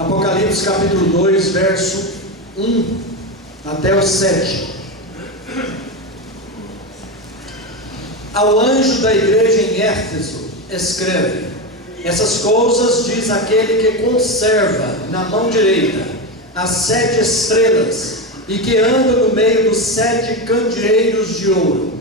Apocalipse capítulo 2, verso 1 até o 7. Ao anjo da igreja em Éfeso, escreve: essas coisas diz aquele que conserva na mão direita as 7 estrelas e que anda no meio dos 7 candeeiros de ouro.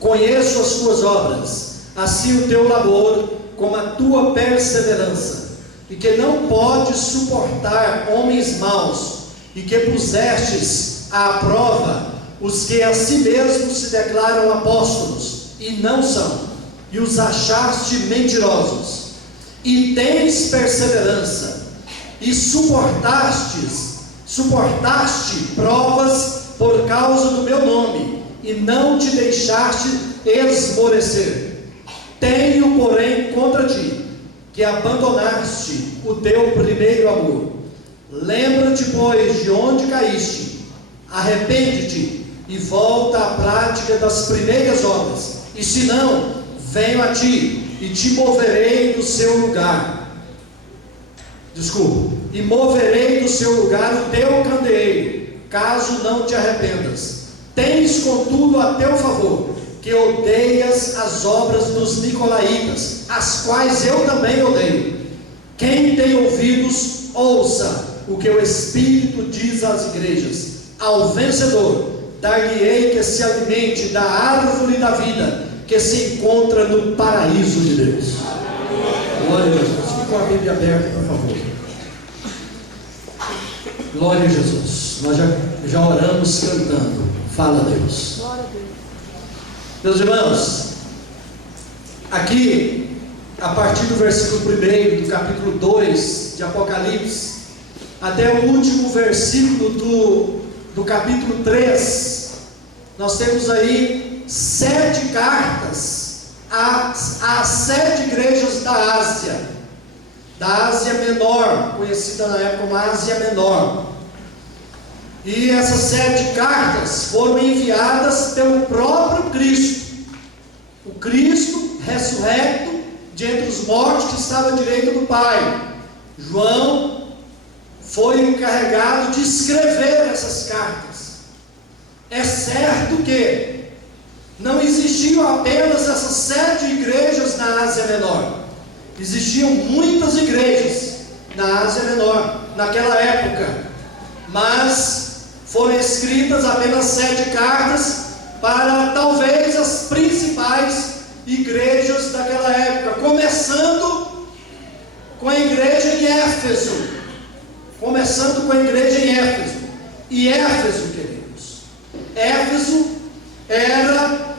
Conheço as tuas obras, assim o teu labor, como a tua perseverança, e que não podes suportar homens maus, e que pusestes à prova os que a si mesmos se declaram apóstolos, e não são, e os achaste mentirosos, e tens perseverança, e suportaste provas por causa do meu nome, e não te deixaste esmorecer. Tenho, porém, contra ti, que abandonaste o teu primeiro amor. Lembra-te, pois, de onde caíste, arrepende-te e volta à prática das primeiras obras, e se não, venho a ti e te moverei do seu lugar. E moverei do seu lugar o teu candeeiro, caso não te arrependas. Tens, contudo, a teu favor, que odeias as obras dos nicolaítas, as quais eu também odeio. Quem tem ouvidos, ouça o que o Espírito diz às igrejas. Ao vencedor, dar-lhe-ei que se alimente da árvore da vida, que se encontra no paraíso de Deus. Glória a Jesus. Fique com a Bíblia aberta, por favor. Glória a Jesus. Nós já oramos cantando. Fala, Deus. Glória a Deus. Meus irmãos, aqui, a partir do versículo 1 do capítulo 2 de Apocalipse, até o último versículo do capítulo 3, nós temos aí 7 cartas às 7 igrejas da Ásia Menor, conhecida na época como Ásia Menor. E essas 7 cartas foram enviadas pelo próprio Cristo, o Cristo ressurreto de entre os mortos, que estava à direita do Pai. João foi encarregado de escrever essas cartas. É certo que não existiam apenas essas 7 igrejas na Ásia Menor, existiam muitas igrejas na Ásia Menor naquela época, mas foram escritas apenas 7 cartas para talvez as principais igrejas daquela época, começando com a igreja em Éfeso. E Éfeso, queridos, Éfeso era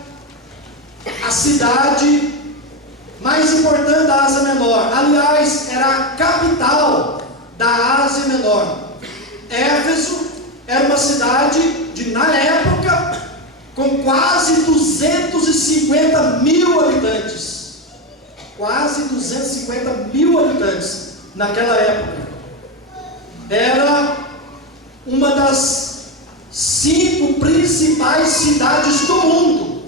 a cidade mais importante da Ásia Menor. Aliás, era a capital da Ásia Menor. Éfeso era uma cidade na época, com quase 250 mil habitantes. Quase 250 mil habitantes naquela época. Era uma das 5 principais cidades do mundo,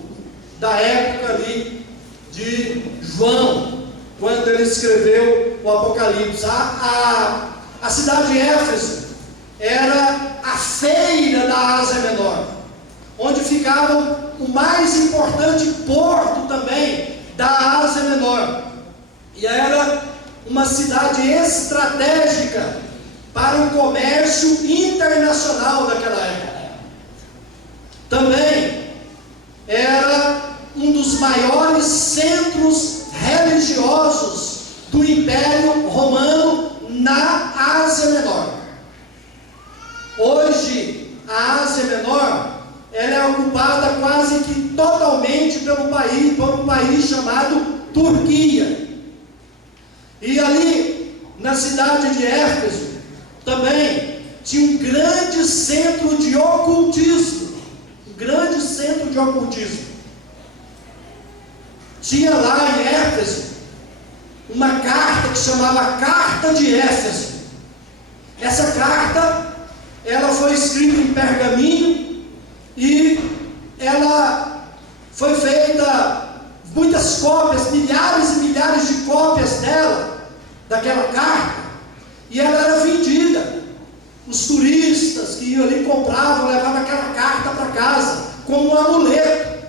da época ali de João, quando ele escreveu o Apocalipse. A cidade de Éfeso era a feira da Ásia Menor, onde ficava o mais importante porto também da Ásia Menor, e era uma cidade estratégica para o comércio internacional daquela época. Também era um dos maiores centros religiosos do Império Romano na Ásia Menor. Hoje, a Ásia Menor, ela é ocupada quase que totalmente por um país chamado Turquia. E ali, na cidade de Éfeso, também tinha um grande centro de ocultismo. Tinha lá em Éfeso uma carta que chamava Carta de Éfeso. Essa carta, ela foi escrita em pergaminho e ela foi feita muitas cópias, milhares e milhares de cópias daquela carta, e ela era vendida Os turistas que iam ali, compravam, levavam aquela carta para casa, como um amuleto.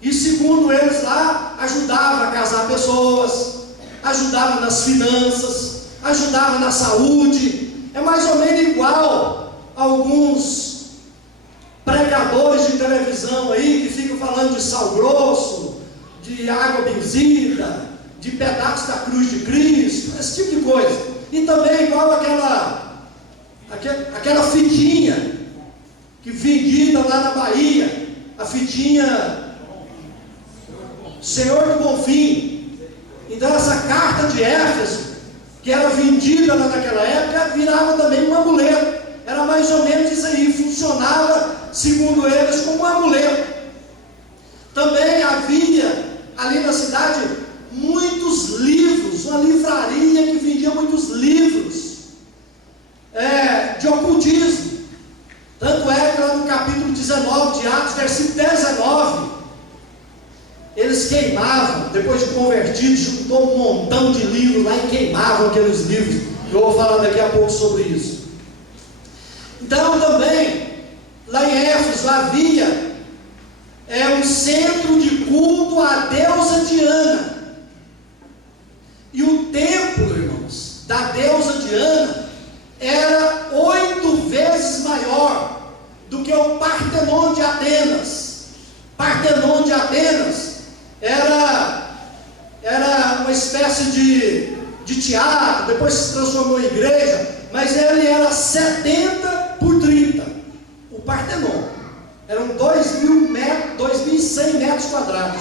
E segundo eles lá, ajudava a casar pessoas, ajudava nas finanças, ajudava na saúde. É mais ou menos igual a alguns pregadores de televisão aí, que ficam falando de sal grosso, de água benzida, de pedaços da cruz de Cristo, esse tipo de coisa. E também igual aquela fitinha que vendida lá na Bahia, a fitinha Senhor do Bonfim. Então essa carta de Éfeso, que era vendida lá naquela época, virava também um amuleto. Era mais ou menos isso aí, funcionava, segundo eles, como um amuleto. Também havia ali na cidade muitos livros, uma livraria que vendia muitos livros de ocultismo. Tanto é que lá no capítulo 19 de Atos, versículo 19, eles queimavam, depois de convertidos, juntou um montão de livros lá e queimavam aqueles livros. Eu vou falar daqui a pouco sobre isso. Então também, lá em Éfeso havia um centro de culto à deusa Diana. E o templo, irmãos, da deusa Diana era 8 vezes maior do que o Partenon de Atenas. Partenon de Atenas era uma espécie de teatro, depois se transformou em igreja, mas ele era 70 por 30. O Partenon eram 2.100 metros quadrados.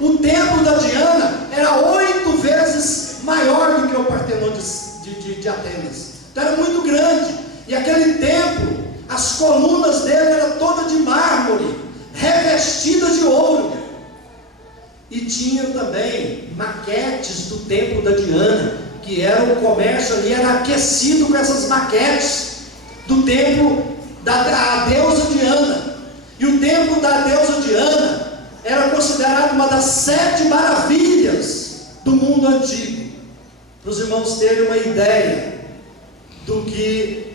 O templo da Diana era 8 vezes maior do que o Partenon de Atenas. Então era muito grande. E aquele templo, as colunas dele eram todas de mármore, revestidas de ouro. E tinha também maquetes do templo da Diana, que era o comércio ali, era aquecido com essas maquetes do templo da deusa Diana. E o templo da deusa Diana era considerado uma das 7 maravilhas do mundo antigo. Para os irmãos terem uma ideia do que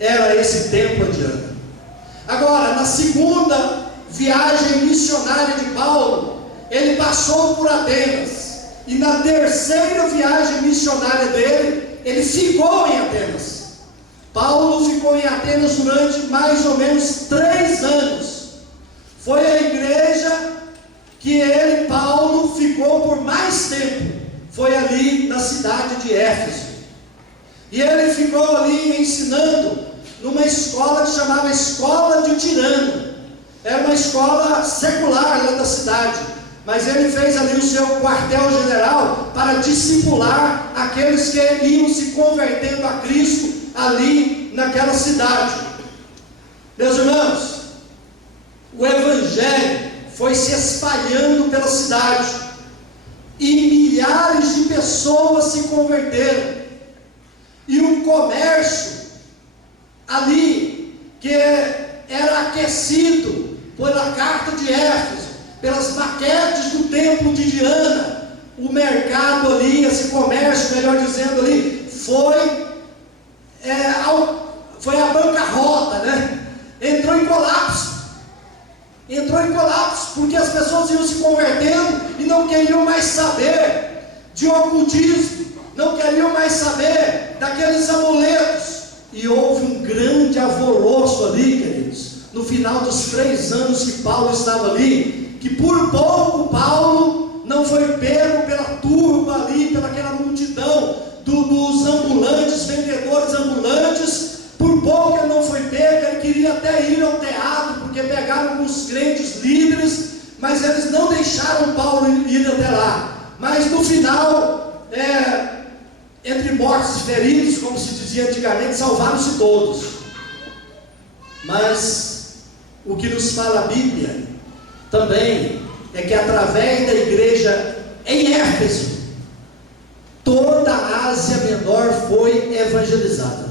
era esse templo de Diana. Agora, na segunda viagem missionária de Paulo, ele passou por Atenas. E na terceira viagem missionária dele, ele ficou em Atenas. Paulo ficou em Atenas durante mais ou menos 3 anos. Foi a igreja que Paulo, ficou por mais tempo. Foi ali na cidade de Éfeso. E ele ficou ali ensinando numa escola que chamava Escola de Tirano. Era uma escola secular lá da cidade. Mas ele fez ali o seu quartel-general para discipular aqueles que iam se convertendo a Cristo ali naquela cidade. Meus irmãos, o Evangelho foi se espalhando pela cidade e milhares de pessoas se converteram. E o comércio ali, que era aquecido pela carta de Éfeso, pelas maquetes do templo de Diana, o mercado ali, esse comércio, melhor dizendo ali, foi a bancarrota, né? Entrou em colapso, porque as pessoas iam se convertendo e não queriam mais saber de ocultismo, não queriam mais saber daqueles amuletos, e houve um grande alvoroço ali, queridos, no final dos 3 anos que Paulo estava ali, que por pouco Paulo não foi pego pela turba ali, pelaquela multidão dos ambulantes, vendedores ambulantes. Por pouco ele não foi pego, ele queria até ir ao teatro, porque pegaram alguns crentes líderes, mas eles não deixaram Paulo ir até lá. Mas no final, entre mortos e feridos, como se dizia antigamente, salvaram-se todos. Mas o que nos fala a Bíblia também é que através da igreja em Éfeso, toda a Ásia Menor foi evangelizada.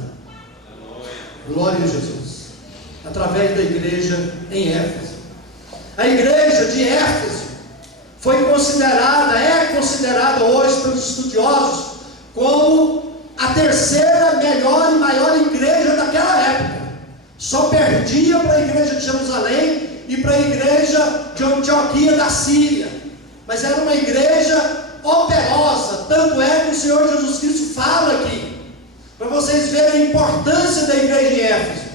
Glória a Jesus. Através da igreja em Éfeso. A igreja de Éfeso é considerada hoje pelos estudiosos como a terceira melhor e maior igreja daquela só perdia para a igreja de Jerusalém e para a igreja de Antioquia da Síria, mas era uma igreja operosa. Tanto é que o Senhor Jesus Cristo fala aqui, para vocês verem a importância da igreja em Éfeso.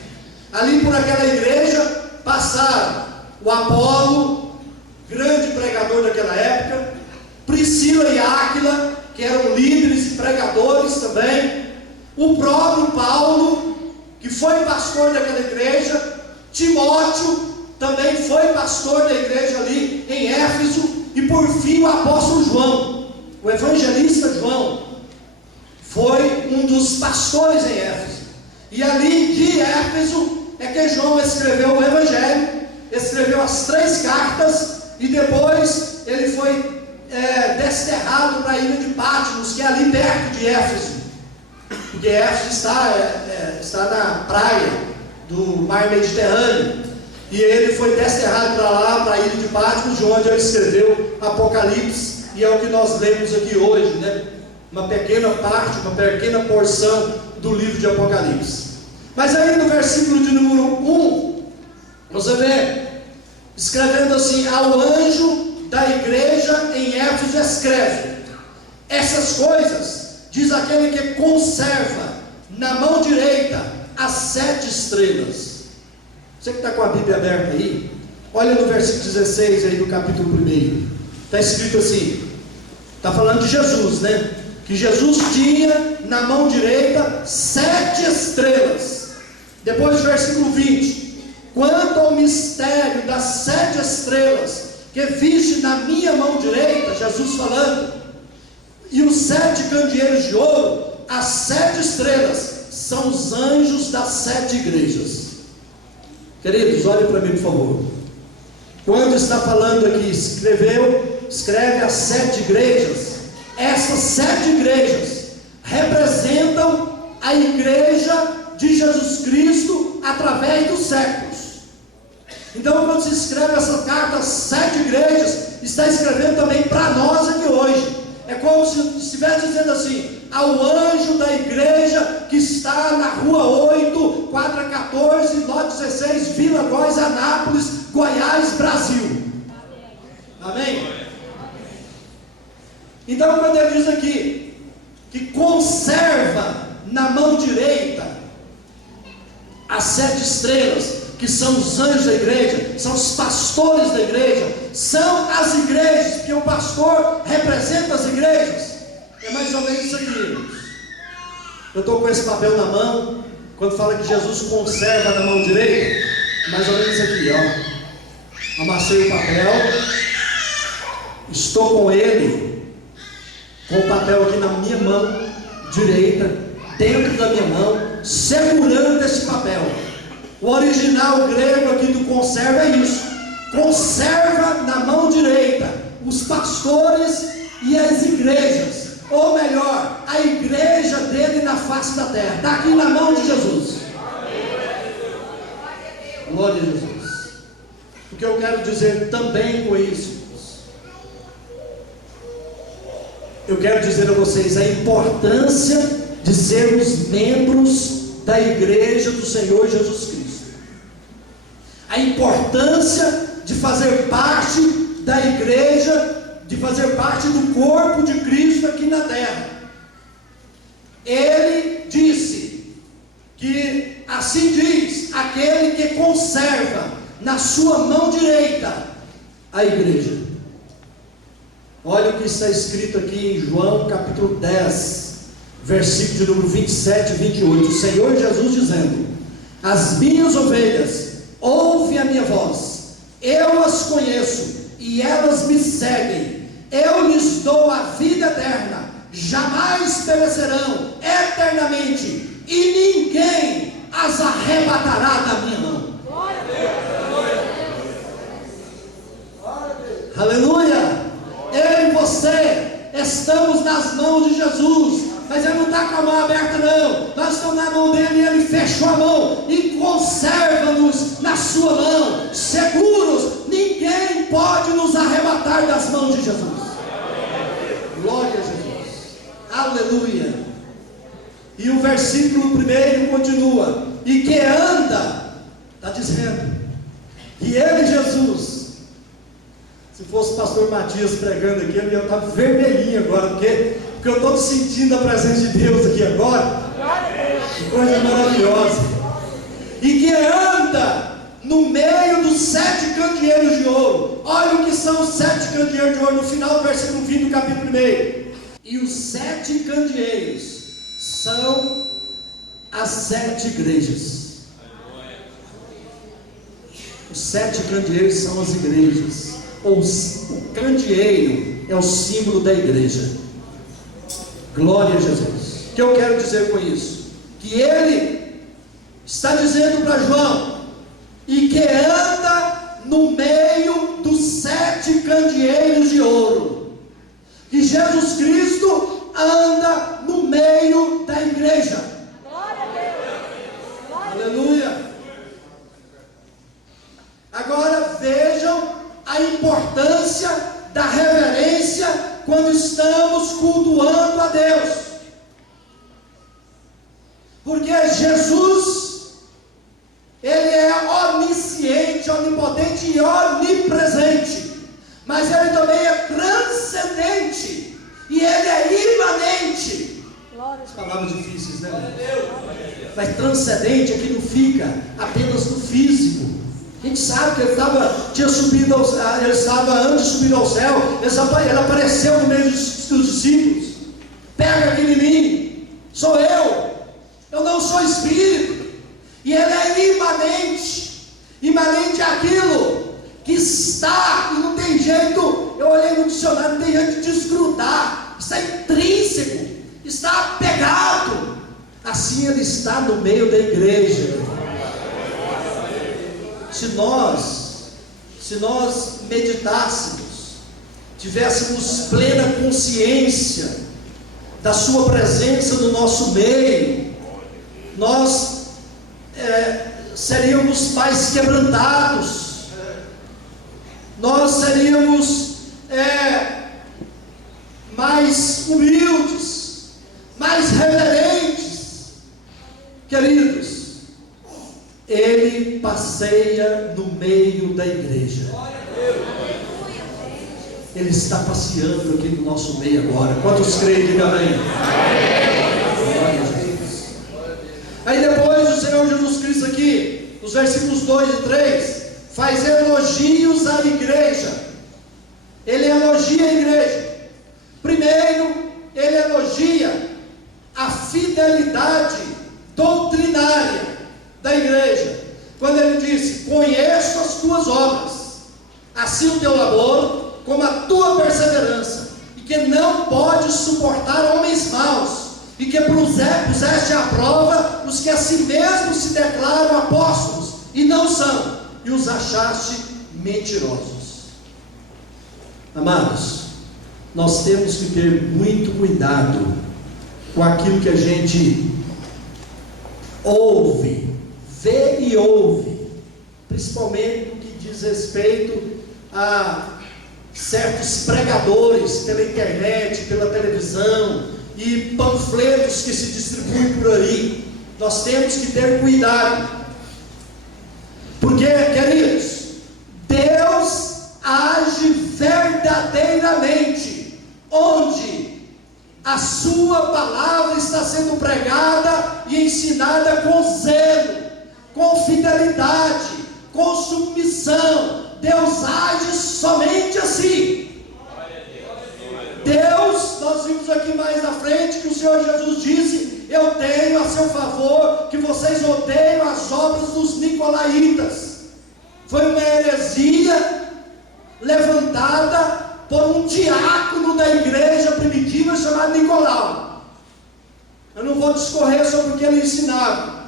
Ali por aquela igreja passaram o Apolo, grande pregador daquela época, Priscila e Áquila, que eram líderes e pregadores também, o próprio Paulo, que foi pastor daquela igreja, Timóteo também foi pastor da igreja ali em Éfeso, e por fim o apóstolo João, o evangelista João, foi um dos pastores em Éfeso. E ali de Éfeso é que João escreveu o evangelho, escreveu as 3 cartas, e depois ele foi desterrado para a ilha de Patmos, que é ali perto de Éfeso, porque Éfeso está na praia do mar Mediterrâneo, e ele foi desterrado para lá, para a ilha de Patmos, de onde ele escreveu Apocalipse, e é o que nós lemos aqui hoje, né? Uma pequena parte, uma pequena porção do livro de Apocalipse. Mas aí no versículo de número 1, você vê, escrevendo assim: ao anjo da igreja em Éfeso escreve: essas coisas diz aquele que conserva na mão direita as 7 estrelas. Você que está com a Bíblia aberta aí, olha no versículo 16 aí do capítulo 1, está escrito assim, está falando de Jesus, né? Que Jesus tinha na mão direita 7 estrelas. Depois do versículo 20: quanto ao mistério das 7 estrelas que viste na minha mão direita, Jesus falando, e os 7 candeeiros de ouro, as 7 estrelas são os anjos das 7 igrejas. Queridos, olhem para mim por favor. Quando está falando aqui, escreve as 7 igrejas, essas 7 igrejas representam a igreja de Jesus Cristo através dos séculos. Então, quando se escreve essa carta às 7 igrejas, está escrevendo também para nós aqui hoje. É como se estivesse dizendo assim: ao anjo da igreja que está na rua 8, quadra 14, lote 16, Vila Góis, Anápolis, Goiás, Brasil. Amém? Então, quando ele diz aqui que conserva na mão direita as 7 estrelas, que são os anjos da igreja, são os pastores da igreja, são as igrejas, porque o pastor representa as igrejas. É mais ou menos isso aqui, irmãos. Eu estou com esse papel na mão, quando fala que Jesus conserva na mão direita, mais ou menos isso aqui, ó. Amassei o papel, estou com ele, com o papel aqui na minha mão direita, dentro da minha mão, segurando esse papel. O original grego aqui do conserva é isso: conserva na mão direita os pastores e as igrejas, ou melhor, a igreja dele na face da terra, está aqui na mão de Jesus. Glória a Jesus. O que eu quero dizer também com isso, eu quero dizer a vocês a importância de sermos membros da igreja do Senhor Jesus Cristo, a importância de fazer parte da igreja, de fazer parte do corpo de Cristo aqui na terra. Ele disse que assim diz aquele que conserva na sua mão direita a igreja. Olha o que está escrito aqui em João capítulo 10, versículo de número 27 e 28, o Senhor Jesus dizendo: as minhas ovelhas ouvem a minha voz, eu as conheço e elas me seguem, eu lhes dou a vida eterna, jamais perecerão eternamente, e ninguém as arrebatará da minha mão. Aleluia! Eu e você estamos nas mãos de Jesus, mas ele não está com a mão aberta não, nós estamos na mão dele e ele fechou a mão e conserva-nos na sua mão, seguros. Ninguém pode nos arrebatar das mãos de Jesus. Glória a Jesus, aleluia. E o versículo 1 continua: e que anda Está dizendo que ele, Jesus, se fosse o pastor Matias pregando aqui, ele ia estar vermelhinho agora, porque eu estou sentindo a presença de Deus aqui agora. Que coisa maravilhosa. E que anda no meio dos 7 candeeiros de ouro. Olha o que são os 7 candeeiros de ouro no final do versículo 20 do capítulo 1. E os 7 candeeiros são as 7 igrejas. Os 7 candeeiros são as igrejas. O candeeiro é o símbolo da igreja. Glória a Jesus. O que eu quero dizer com isso? Que ele está dizendo para João, e que anda no meio dos 7 candeeiros de ouro, que Jesus Cristo anda no meio da igreja. Glória a Deus. Glória. Aleluia. Agora vejam a importância da reverência quando estamos cultuando a Deus. Porque Jesus, ele é onisciente, onipotente e onipresente, mas ele também é transcendente e ele é imanente. As palavras difíceis, né? Mas transcendente aqui não fica apenas no físico. A gente sabe que ele estava antes de subir ao céu, ele apareceu no meio dos discípulos. Pega aqui em mim, sou eu não sou espírito. E ele é imanente. Imanente é aquilo que está, e não tem jeito, eu olhei no dicionário, não tem jeito de desgrudar, está intrínseco, está apegado. Assim ele está no meio da igreja. Se nós meditássemos, tivéssemos plena consciência da sua presença no nosso meio, nós seríamos mais quebrantados, nós seríamos mais humildes, mais reverentes. Queridos, ele passeia no meio da igreja. Ele está passeando aqui no nosso meio agora. Quantos creem? Diga amém. Glória a Jesus. Aí depois o Senhor Jesus Cristo aqui, nos versículos 2 e 3, faz elogios à igreja. Ele elogia a igreja. Primeiro, ele elogia a fidelidade doutrinária da igreja, quando ele disse: conheço as tuas obras, assim o teu labor, como a tua perseverança, e que não podes suportar homens maus, e que puseste à prova os que a si mesmos se declaram apóstolos, e não são, e os achaste mentirosos. Amados, nós temos que ter muito cuidado com aquilo que a gente ouve, vê e ouve, principalmente no que diz respeito a certos pregadores pela internet, pela televisão e panfletos que se distribuem por aí. Nós temos que ter cuidado, porque, queridos, Deus age verdadeiramente onde a sua palavra está sendo pregada e ensinada com zelo, com fidelidade, com submissão. Deus age somente assim. Deus, nós vimos aqui mais na frente que o Senhor Jesus disse: eu tenho a seu favor que vocês odeiam as obras dos nicolaítas. Foi uma heresia levantada por um diácono da igreja primitiva chamado Nicolau. Eu não vou discorrer sobre o que ele ensinava,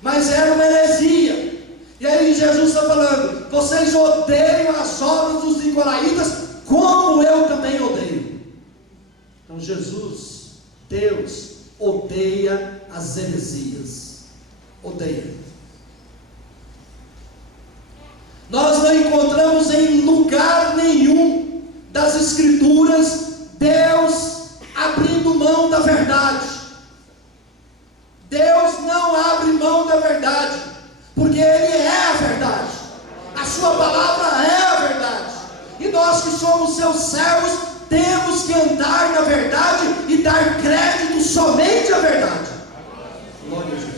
mas era uma heresia. E aí Jesus está falando: vocês odeiam as obras dos nicolaítas, como eu também odeio. Então Jesus, Deus, odeia as heresias. Odeia. Nós não encontramos em lugar nenhum das Escrituras Deus abrindo mão da verdade. Deus não abre mão da verdade, porque Ele é que somos seus servos, temos que andar na verdade e dar crédito somente à verdade. Glória a Jesus.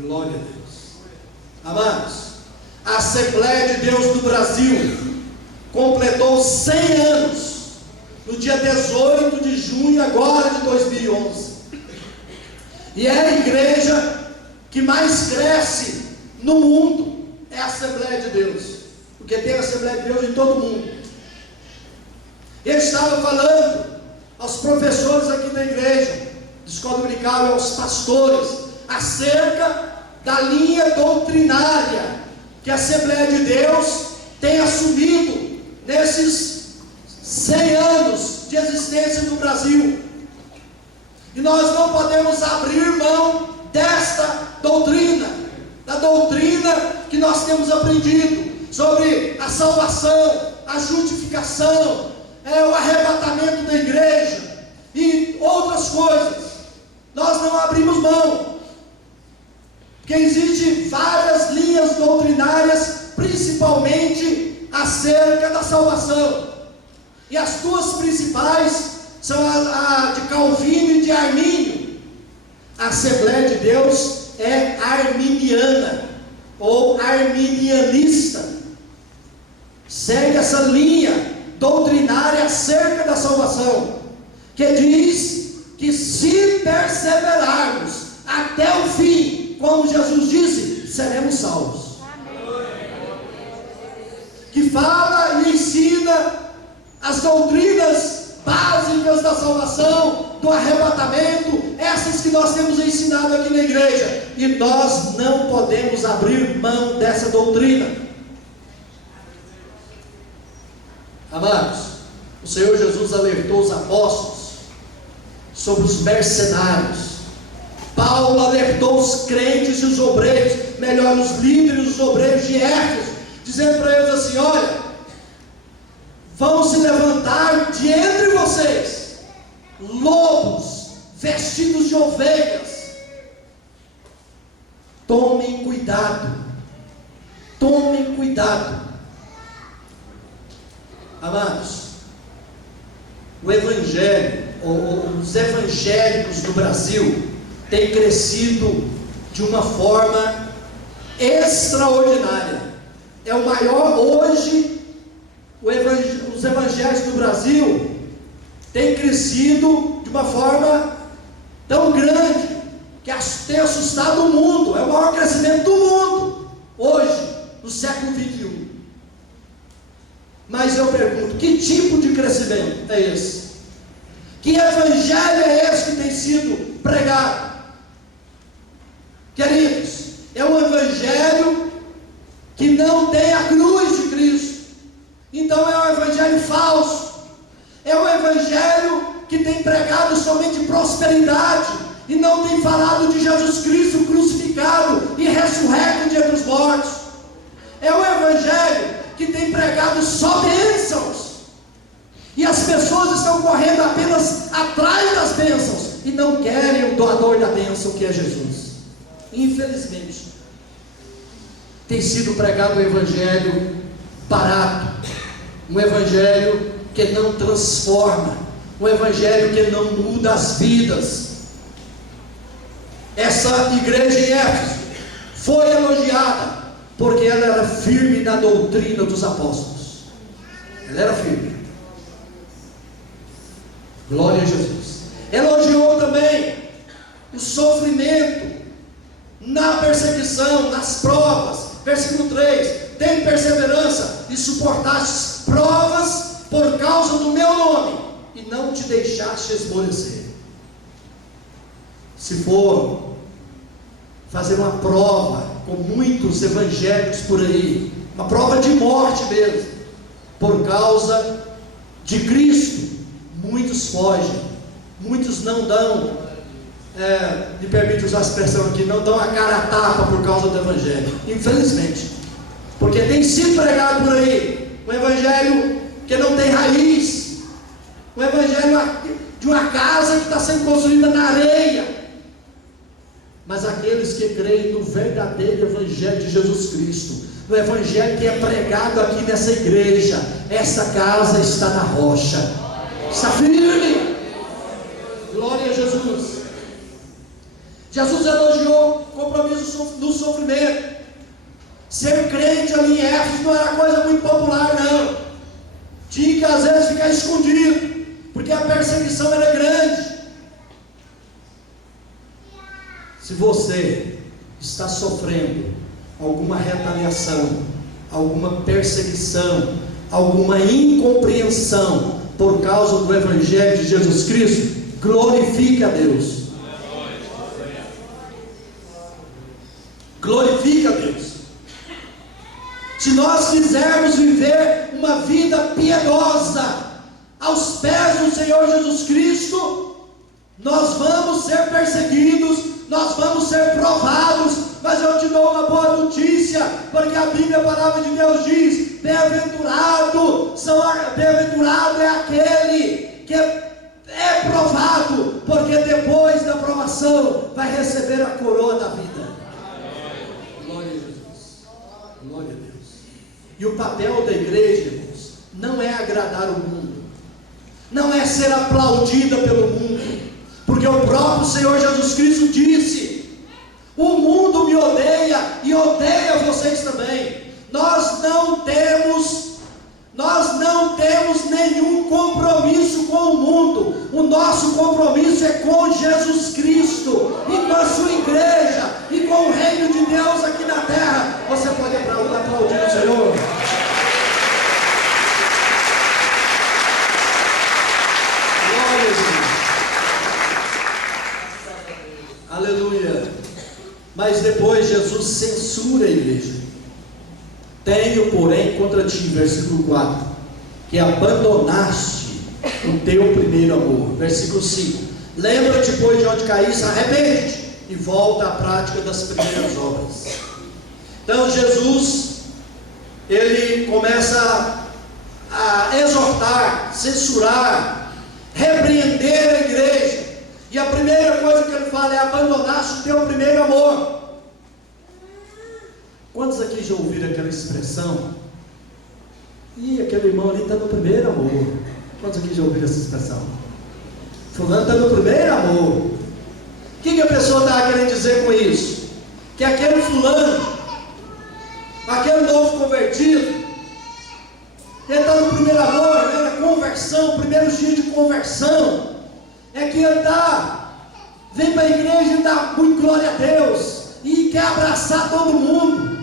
Glória a Deus. Amados, a Assembleia de Deus do Brasil completou 100 anos no dia 18 de junho agora de 2011. E é a igreja que mais cresce no mundo, é a Assembleia de Deus, porque tem a Assembleia de Deus em todo mundo. Eu estava falando aos professores aqui da igreja, de escola dominical, e aos pastores, acerca da linha doutrinária que a Assembleia de Deus tem assumido nesses 100 anos de existência no Brasil. E nós não podemos abrir mão desta doutrina, da doutrina que nós temos aprendido sobre a salvação, a justificação, o arrebatamento da igreja e outras coisas. Nós não abrimos mão, porque existem várias linhas doutrinárias, principalmente acerca da salvação, e as duas principais são a de Calvino e de Armínio. A Assembleia de Deus é arminiana ou arminianista, segue essa linha doutrinária acerca da salvação, que diz que se perseverarmos até o fim, como Jesus disse, seremos salvos. Que fala e ensina as doutrinas básicas da salvação, do arrebatamento, essas que nós temos ensinado aqui na igreja, e nós não podemos abrir mão dessa doutrina. Amados, o Senhor Jesus alertou os apóstolos sobre os mercenários. Paulo alertou os crentes e os obreiros, melhor, os líderes e os obreiros de Éfeso, dizendo para eles assim: olha, vão se levantar de entre vocês lobos vestidos de ovelhas. Tomem cuidado, tomem cuidado. Amados, o evangelho, os evangélicos do Brasil têm crescido de uma forma extraordinária. É o maior hoje. Os evangelhos do Brasil têm crescido de uma forma tão grande que tem assustado o mundo. É o maior crescimento do mundo hoje, no século 21. Mas eu pergunto, que tipo de crescimento é esse? Que evangelho é esse que tem sido pregado? Queridos, é um evangelho que não tem a cruz de Cristo. Então é um evangelho falso. É um evangelho que tem pregado somente prosperidade e não tem falado de Jesus Cristo crucificado e ressurreto de entre os mortos. É um evangelho que tem pregado só bênçãos, e as pessoas estão correndo apenas atrás das bênçãos e não querem o doador da bênção, que é Jesus. Infelizmente tem sido pregado um evangelho barato, um evangelho que não transforma, um evangelho que não muda as vidas. Essa igreja em Éfeso foi elogiada porque ela era firme na doutrina dos apóstolos. Ela era firme. Glória a Jesus. Elogiou também o sofrimento na perseguição, nas provas. Versículo 3: tem perseverança e suportaste provas por causa do meu nome, e não te deixaste esmorecer. Se for fazer uma prova, com muitos evangélicos por aí, uma prova de morte mesmo, por causa de Cristo, muitos fogem, muitos não dão, me permite usar a expressão aqui, não dão a cara a tapa por causa do evangelho, infelizmente, porque tem sido pregado por aí um evangelho que não tem raiz, um evangelho de uma casa que está sendo construída na areia. Mas aqueles que creem no verdadeiro evangelho de Jesus Cristo no Evangelho que é pregado aqui nessa igreja. Essa casa está na rocha, está firme. Glória a Jesus. Jesus elogiou o compromisso no sofrimento. Ser crente ali em Éfeso não era coisa muito popular, não. Tinha que às vezes ficar escondido, porque a perseguição era grande. Se você está sofrendo alguma retaliação, alguma perseguição, alguma incompreensão por causa do Evangelho de Jesus Cristo, glorifique a Deus. Glorifique a Deus. Se nós quisermos viver uma vida piedosa aos pés do Senhor Jesus Cristo, nós vamos ser perseguidos, nós vamos ser provados, mas eu te dou uma boa notícia, porque a Bíblia, a palavra de Deus diz: bem-aventurado é aquele que é provado, porque depois da provação vai receber a coroa da vida. Glória a Jesus. Glória a Deus. E o papel da igreja, irmãos, não é agradar o mundo, não é ser aplaudida pelo mundo, porque o próprio Senhor Jesus Cristo disse: o mundo me odeia e odeia vocês também. Nós não temos nenhum compromisso com o mundo. O nosso compromisso é com Jesus Cristo e com a sua igreja e com o reino de Deus aqui na terra. Você pode aplaudir o Senhor. Glória a Deus. Aleluia. Mas depois Jesus censura a igreja. Tenho, porém, contra ti, versículo 4, que abandonaste o teu primeiro amor. Versículo 5: lembra-te, pois, de onde caíste, arrepende-te e volta à prática das primeiras obras. Então Jesus, ele começa a exortar, censurar, repreender a igreja, e a primeira coisa que ele fala é: abandonaste o teu primeiro amor. Quantos aqui já ouviram aquela expressão? Aquele irmão ali está no primeiro amor. Quantos aqui já ouviram essa expressão? Fulano está no primeiro amor. O que a pessoa está querendo dizer com isso? Que aquele fulano, aquele novo convertido, ele está no primeiro amor, né? Na conversão, primeiros dias de conversão, é que ele vem para a igreja e dá muito glória a Deus, e quer abraçar todo mundo.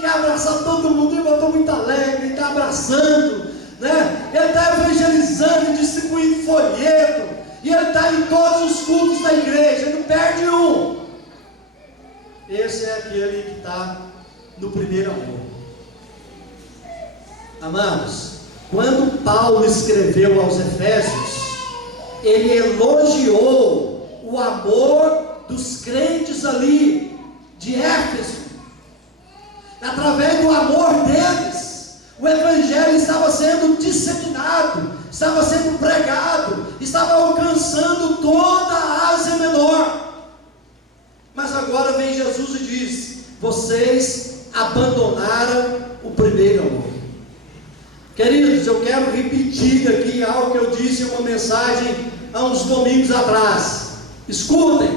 Quer abraçar todo mundo, e eu estou muito alegre, está abraçando, né? Ele está evangelizando, distribuindo folheto, e ele está em todos os cultos da igreja, ele não perde um. Esse é aquele que está no primeiro amor. Amados, quando Paulo escreveu aos Efésios, ele elogiou o amor dos crentes ali de Éfeso. Através do amor deles, o Evangelho estava sendo disseminado, estava sendo pregado, estava alcançando toda a Ásia Menor. Mas agora vem Jesus e diz: vocês abandonaram o primeiro amor. Queridos, eu quero repetir aqui algo que eu disse em uma mensagem há uns domingos atrás. Escutem: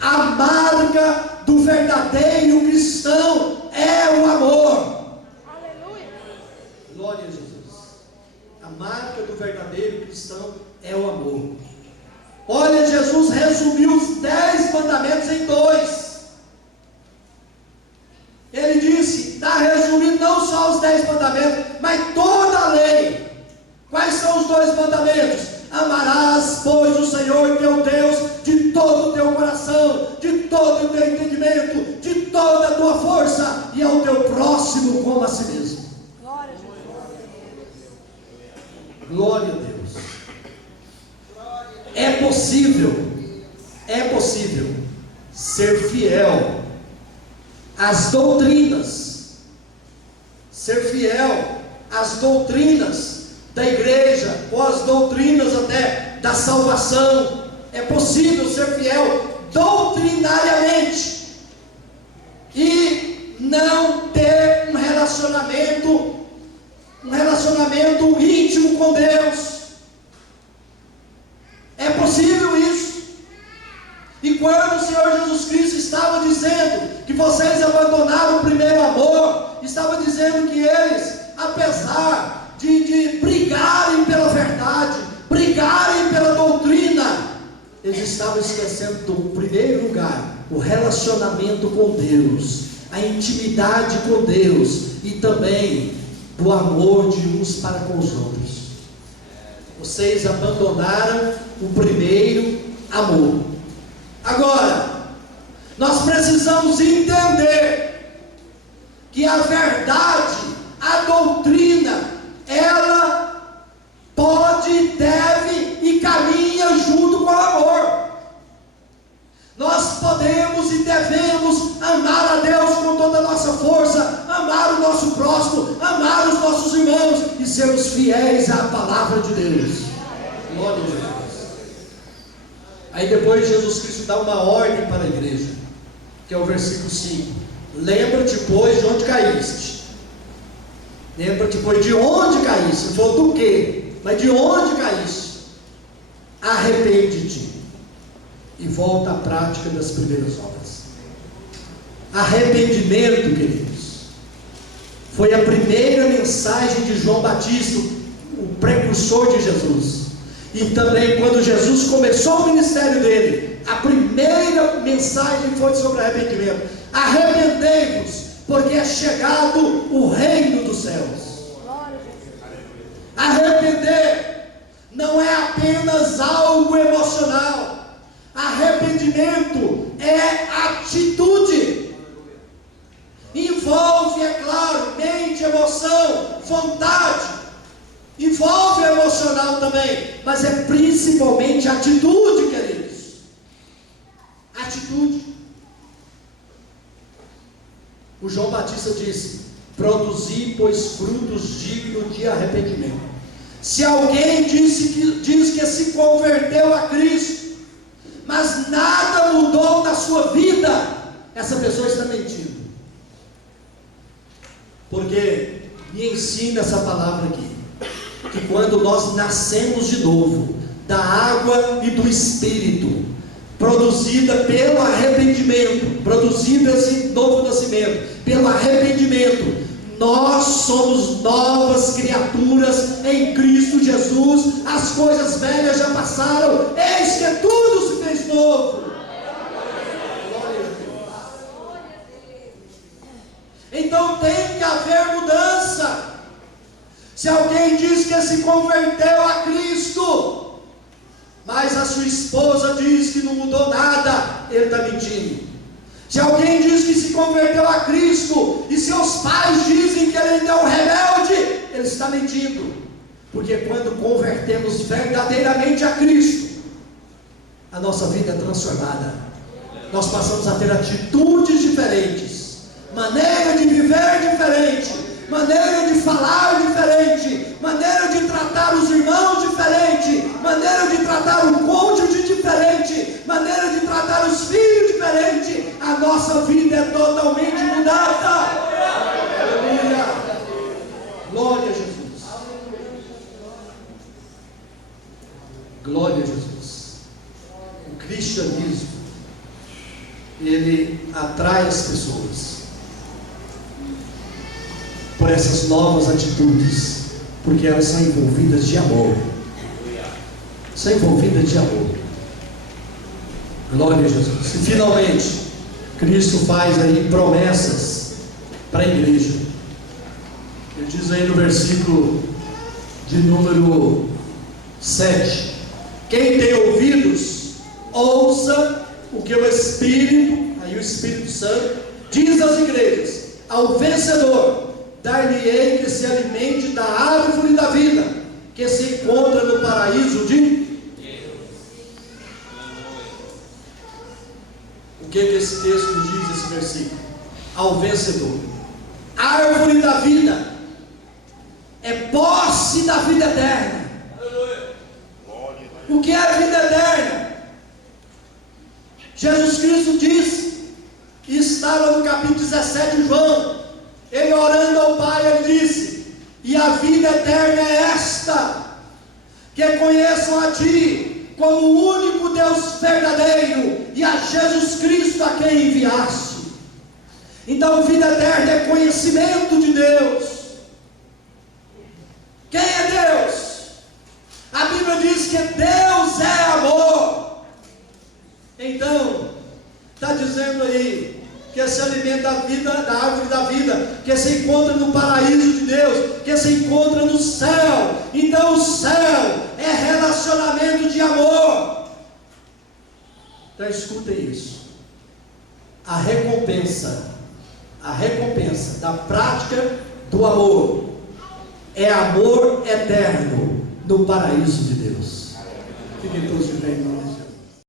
a marca do verdadeiro cristão é o amor. Aleluia. Glória a Jesus. A marca do verdadeiro cristão é o amor. Olha, Jesus resumiu os 10 mandamentos em 2. Ele disse, está resumindo não só os 10 mandamentos, mas toda a lei. Quais são os 2 mandamentos? Amarás, pois, o Senhor teu Deus de todo o teu coração, de todo o teu entendimento, de toda a tua força, e ao teu próximo como a si mesmo. Glória a Deus. Glória a Deus. É possível ser fiel às doutrinas, ser fiel às doutrinas da igreja, ou às doutrinas até da salvação. É possível ser fiel doutrinariamente e não ter um E quando o Senhor Jesus Cristo estava dizendo que vocês abandonaram o primeiro amor, estava dizendo que eles, apesar de brigarem pela verdade, brigarem pela doutrina, eles estavam esquecendo do primeiro lugar, o relacionamento com Deus, a intimidade com Deus e também do amor de uns para com os outros. Vocês abandonaram o primeiro amor. Agora, nós precisamos entender que a verdade, a doutrina, ela pode, deve e caminha junto com o amor. Nós podemos e devemos amar a Deus com toda a nossa força, amar o nosso próximo, amar os nossos irmãos e sermos fiéis à palavra de Deus. Glória a Deus. Aí depois Jesus Cristo dá uma ordem para a igreja, que é o versículo 5. Lembra-te, pois, de onde caíste. Lembra-te, pois, de onde caíste. Não falou do quê, mas de onde caíste. Arrepende-te e volta à prática das primeiras obras. Arrependimento, queridos, foi a primeira mensagem de João Batista, o precursor de Jesus. E também quando Jesus começou o ministério dele, a primeira mensagem foi sobre arrependimento. Arrependei-vos, porque é chegado o reino dos céus. Arrepender não é apenas algo emocional. Arrependimento é atitude. Envolve, é claro, mente, emoção, vontade. Envolve o emocional também, mas é principalmente atitude, queridos. Atitude. O João Batista disse: produzi, pois, frutos dignos de arrependimento. Se alguém diz que se converteu a Cristo, mas nada mudou na sua vida, essa pessoa está mentindo. Porque me ensina essa palavra aqui, que quando nós nascemos de novo, da água e do Espírito, produzida pelo arrependimento, produzido esse novo nascimento, pelo arrependimento, nós somos novas criaturas em Cristo Jesus. As coisas velhas já passaram, eis que tudo se fez novo. Então tem que haver mudança. Se alguém diz que se converteu a Cristo, mas a sua esposa diz que não mudou nada, ele está mentindo. Se alguém diz que se converteu a Cristo, e seus pais dizem que ele ainda é um rebelde, ele está mentindo. Porque quando convertemos verdadeiramente a Cristo, a nossa vida é transformada. Nós passamos a ter atitudes diferentes, maneira de viver diferente, maneira de falar diferente, maneira de tratar os irmãos diferente, maneira de tratar o cônjuge diferente, maneira de tratar os filhos diferente. A nossa vida é totalmente mudada. Aleluia. Glória a Jesus. Glória a Jesus. O cristianismo, ele atrai as pessoas por essas novas atitudes, porque elas são envolvidas de amor. São envolvidas de amor. Glória a Jesus. E finalmente, Cristo faz aí promessas para a igreja. Ele diz aí no versículo de número 7: quem tem ouvidos, ouça o que o Espírito, aí o Espírito Santo, diz às igrejas. Ao vencedor dar-lhe-ei que se alimente da árvore da vida, que se encontra no paraíso de Deus. O que esse texto nos diz, esse versículo? Ao vencedor. Árvore da vida é posse da vida eterna. O que é a vida eterna? Jesus Cristo diz, e está lá no capítulo 17 de João, ele orando ao Pai, ele disse: e a vida eterna é esta, que conheçam a Ti como o único Deus verdadeiro, e a Jesus Cristo a quem enviaste. Então, vida eterna é conhecimento de Deus. Quem é Deus? A Bíblia diz que Deus é amor. Então, está dizendo aí que se alimenta da vida, da árvore da vida, que se encontra no paraíso de Deus, que se encontra no céu. Então o céu é relacionamento de amor. Então escutem isso. A recompensa da prática do amor é amor eterno no paraíso de Deus. Fiquem todos de pé em nome de Jesus.